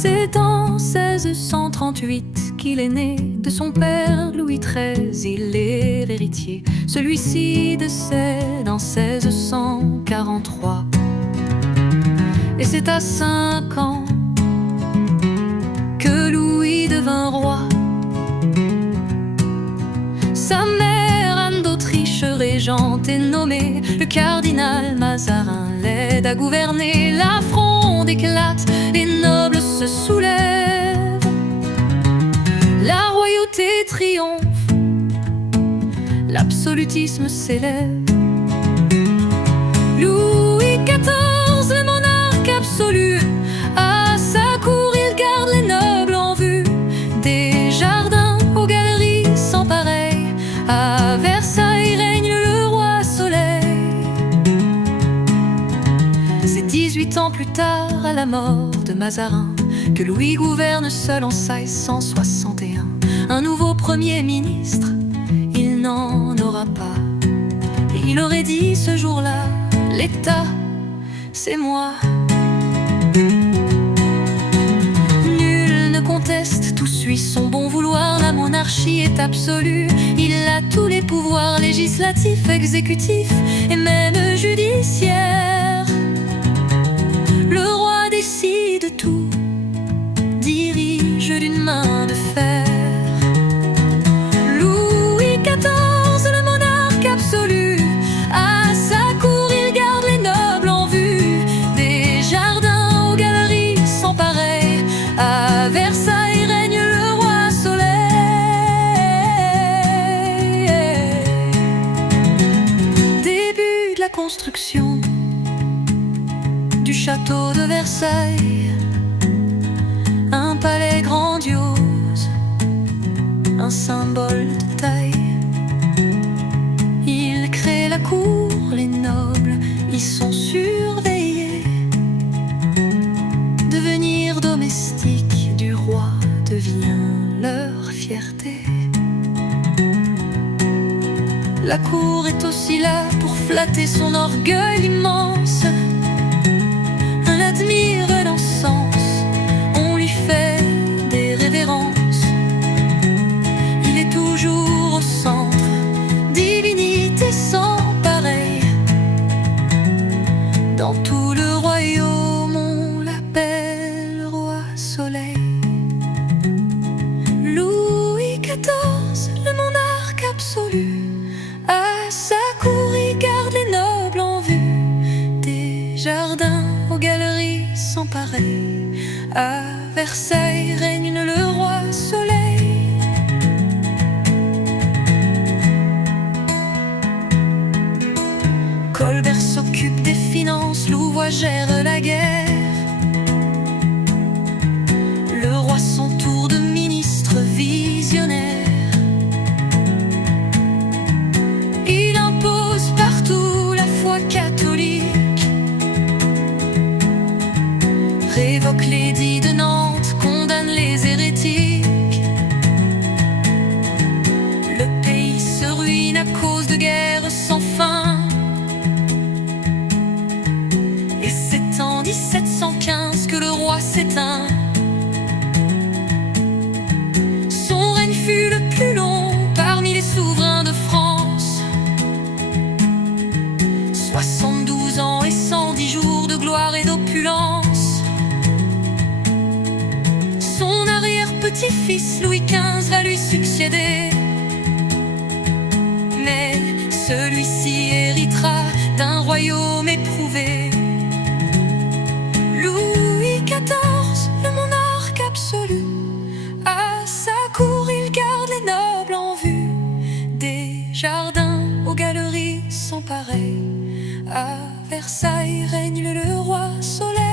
C'est en 1638 qu'il est né. De son père Louis XIII, il est l'héritier. Celui-ci décède en 1643. Et c'est à 5 ans que Louis devint roi. Sa mère, Anne d'Autriche, régente, est nommée. Le cardinal Mazarin l'aide à gouverner. La fronde éclate, les nobles se soulèvent. La royauté triomphe, l'absolutisme s'élève. Louis XIV, le monarque absolu, à sa cour il garde les nobles en vue. Des jardins aux galeries sans pareil, à Versailles règne le roi soleil. C'est 18 ans plus tard, à la mort de Mazarin, que Louis gouverne seul en 1661. Un nouveau premier ministre, il n'en aura pas. Et il aurait dit ce jour-là: l'État, c'est moi. Nul ne conteste, tout suit son bon vouloir. La monarchie est absolue, il a tous les pouvoirs législatifs, exécutifs et même judiciaires. Le roi décide tout, dirige d'une main de fer. Louis XIV, le monarque absolu, à sa cour il garde les nobles en vue. Des jardins aux galeries sans pareil, à Versailles règne le roi soleil. Début de la construction du château de Versailles, un palais grandiose, un symbole de taille. Il crée la cour, les nobles y sont surveillés. Devenir domestique du roi devient leur fierté. La cour est aussi là pour flatter son orgueil immense. On l'admire dans ce sens, on lui fait des révérences. Il est toujours au centre, divinité sans pareil. Dans tout le royaume, on l'appelle roi soleil. Louis XIV, le monarque absolu, à sa cour il garde les nobles en vue. Des jardins aux galeries sans pareil, à Versailles règne le roi soleil. Colbert s'occupe des finances, Louvois gère la guerre. Le roi s'entoure de ministres visionnaires. Il impose partout la foi catholique, révoque l'édit de Nantes, condamne les hérétiques. Le pays se ruine à cause de guerres sans fin. Et c'est en 1715 que le roi s'éteint. Son règne fut le plus long parmi les souverains de France. 72 ans et 110 jours de gloire et d'opulence. Son arrière-petit-fils Louis XV va lui succéder. Mais celui-ci héritera d'un royaume éprouvé. Louis XIV, le monarque absolu, à sa cour il garde les nobles en vue. Des jardins aux galeries sans pareil, à Versailles règne le roi soleil.